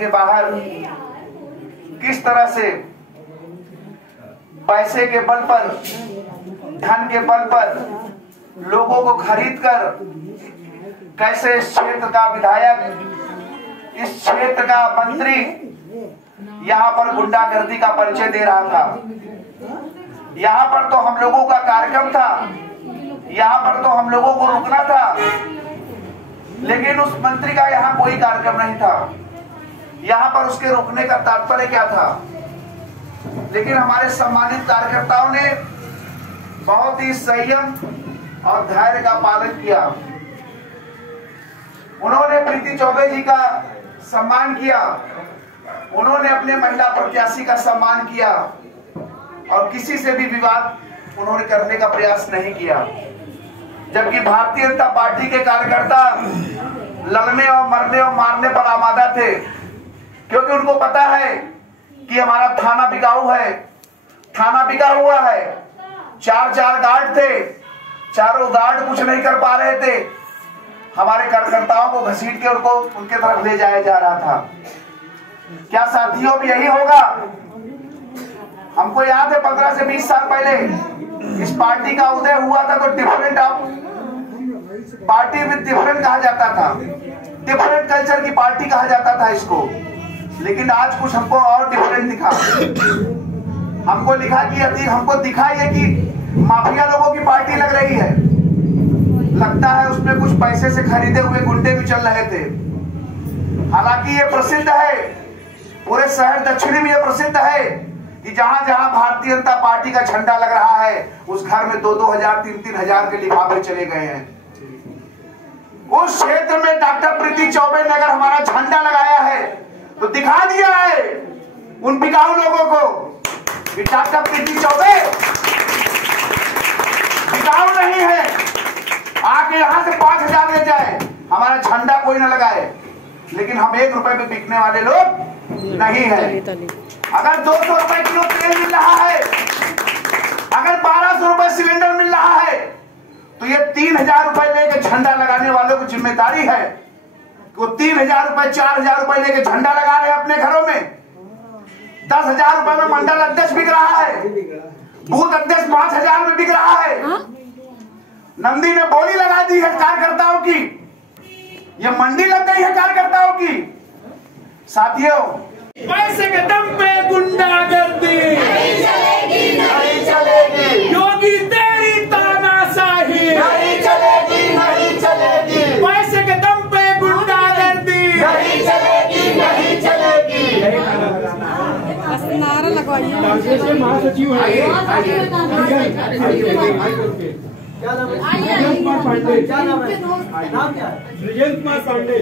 के बाहर किस तरह से पैसे के बल पर, धन के बल पर लोगों को खरीद कर कैसे इस क्षेत्र का विधायक, इस क्षेत्र का मंत्री यहाँ पर गुंडागर्दी का परिचय दे रहा था। यहाँ पर तो हम लोगों का कार्यक्रम था, यहाँ पर तो हम लोगों को रुकना था, लेकिन उस मंत्री का यहाँ कोई कार्यक्रम नहीं था। यहाँ पर उसके रुकने का तात्पर्य क्या था? लेकिन हमारे सम्मानित कार्यकर्ताओं ने बहुत ही संयम और धैर्य का पालन किया। उन्होंने प्रीति चौबे जी का सम्मान किया, उन्होंने अपने महिला प्रत्याशी का सम्मान किया और किसी से भी विवाद उन्होंने करने का प्रयास नहीं किया। जबकि भारतीय जनता पार्टी के कार्यकर्ता लड़ने और मरने और मारने पर आमादा थे, क्योंकि उनको पता है कि हमारा थाना बिकाऊ है, थाना बिका हुआ है। चार गार्ड थे, चारों गार्ड कुछ नहीं कर पा रहे थे। हमारे कार्यकर्ताओं को घसीट के उनको उनके तरफ ले जाया जा रहा था। क्या साथियों भी यही होगा? हमको याद है 15 से 20 साल पहले इस पार्टी का उदय हुआ था तो डिफरेंट पार्टी विद डिफरेंट कहा जाता था, डिफरेंट कल्चर की पार्टी कहा जाता था इसको। लेकिन आज कुछ हमको और डिफरेंट दिखा। हमको दिखा ये कि माफिया लोगों की पार्टी लग रही है। लगता है उसमें कुछ पैसे से खरीदे हुए गुंडे भी चल रहे थे। हालांकि ये प्रसिद्ध है, पूरे शहर दक्षिणी में ये प्रसिद्ध है कि जहां जहां भारतीय जनता पार्टी का झंडा लग रहा है उस घर में 2-2 हजार 3-3 हजार के लिफाफे चले गए हैं। उस क्षेत्र में डॉक्टर प्रीति चौबे ने अगर हमारा झंडा लगाया है तो दिखा दिया है उन बिकाऊ लोगों को कि डॉक्टर प्रीति चौबे बिकाऊ नहीं है। आके यहां से 5,000 ले जाए, हमारा झंडा कोई ना लगाए, लेकिन हम 1 रुपए में बिकने वाले लोग नहीं है। अगर 200 रुपए किलो तेल मिल रहा है, अगर 1200 रुपए सिलेंडर मिल रहा है, तो ये 3,000 रुपए लेके झंडा लगाने वालों की जिम्मेदारी है कि वो 3,000 रुपए 4,000 रुपए लेके झंडा लगा रहे हैं अपने घरों में। 10,000 रुपए में मंडल अध्यक्ष बिक रहा है, बूथ अध्यक्ष 5,000 में बिक रहा है। नंदी ने बोली लगा दी है कार्यकर्ताओं की, ये मंडी लग गई है कार्यकर्ताओं की। साथियों, पैसे के दम पे गुंडागर्दी नहीं चलेगी, नहीं चलेगी। योगी तेरी तानाशाही नहीं चलेगी, नहीं चलेगी। पैसे के दम पे गुंडागर्दी नहीं चलेगी, नहीं चलेगी। नारा लगवाइए। महासचिव क्या नाम है? ब्रिजेंद्र कुमार पांडे।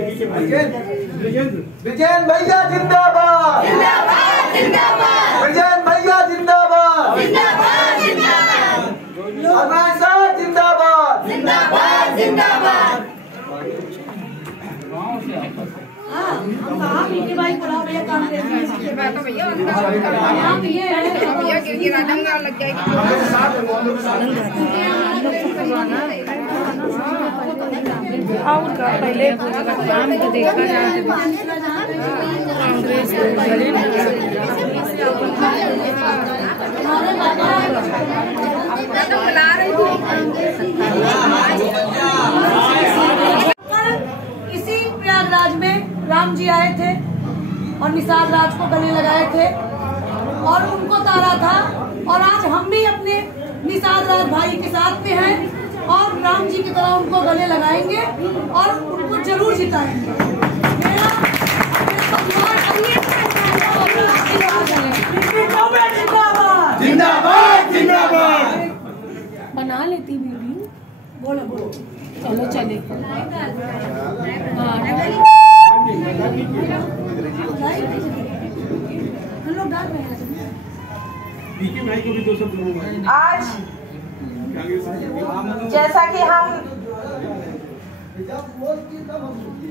विजयन भैया जिंदाबाद, जिंदाबाद, जिंदाबाद। विजयन भैया जिंदाबाद, जिंदाबाद, जिंदाबाद। जिंदाबाद, जिंदाबाद, जिंदाबाद। भाई बुलाओ भैया, काम दे भैया दंगा लग जाएगी। पहले काम तो देखा जाए कांग्रेस इसी प्रयागराज में राम जी आए थे और निषाद राज को गले लगाए थे और उनको तारा था। और आज हम भी अपने निषाद राज भाई के साथ में हैं और राम जी की तरह उनको गले लगाएंगे और उनको जरूर जिताएंगे। जिंदाबाद, जिंदाबाद। बना लेती वीडियो, बोलो बोलो, चलो चले। आज जैसा कि हम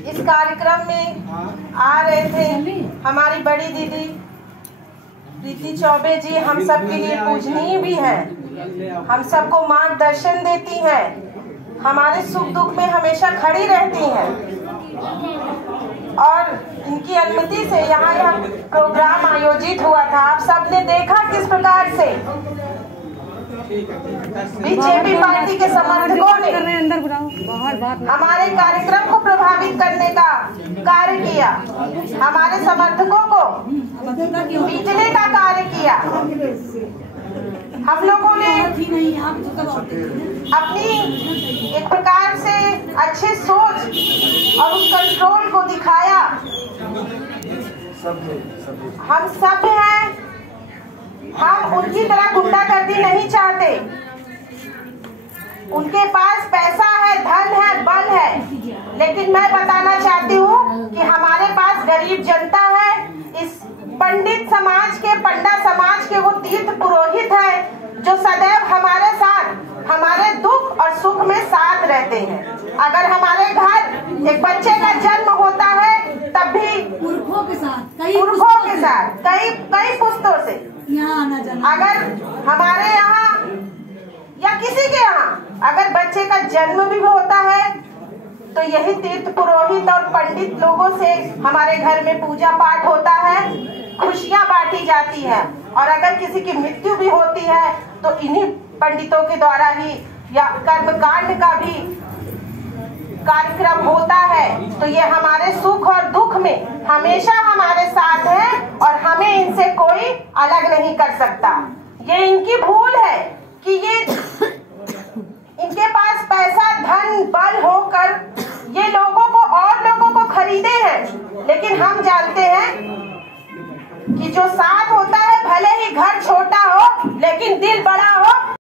इस कार्यक्रम में आ रहे थे, हमारी बड़ी दीदी प्रीति चौबे जी हम सब के लिए पूजनीय भी हैं, हम सबको मार्गदर्शन देती हैं, हमारे सुख दुख में हमेशा खड़ी रहती हैं और इनकी अनुमति से यहाँ यह प्रोग्राम आयोजित हुआ था। आप सबने देखा किस प्रकार से बीजेपी पार्टी के समर्थकों ने हमारे कार्यक्रम को प्रभावित करने का कार्य किया, हमारे समर्थकों को पीटने का कार्य किया। हम लोगों ने अपनी एक प्रकार से अच्छी सोच और उस कंट्रोल को दिखाया। हम सब हैं, हम उनकी तरह गुंडागर्दी नहीं चाहते। उनके पास पैसा है, धन है, बल है, लेकिन मैं बताना चाहती हूँ कि हमारे पास गरीब जनता है। इस पंडित समाज के, पंडा समाज के वो तीर्थ पुरोहित है जो सदैव हमारे साथ, हमारे दुख और सुख में साथ रहते हैं। अगर हमारे घर एक बच्चे का जन्म होता है तब भी पुरखों के साथ कई पुस्तों से यहाँ आना जाना। अगर हमारे यहाँ या किसी के यहाँ अगर बच्चे का जन्म भी होता है तो यही तीर्थ पुरोहित और पंडित लोगों से हमारे घर में पूजा पाठ होता है, खुशियाँ बांटी जाती है। और अगर किसी की मृत्यु भी होती है तो इन्हीं पंडितों के द्वारा ही या कर्मकांड का भी कार्यक्रम होता है। तो ये हमारे सुख और दुख में हमेशा हमारे साथ है और हमें इनसे कोई अलग नहीं कर सकता। ये इनकी भूल है कि ये इनके पास पैसा, धन, बल होकर ये लोगों को और लोगों को खरीदे हैं। लेकिन हम जानते हैं कि जो साथ होता है, भले ही घर छोटा हो लेकिन दिल बड़ा हो,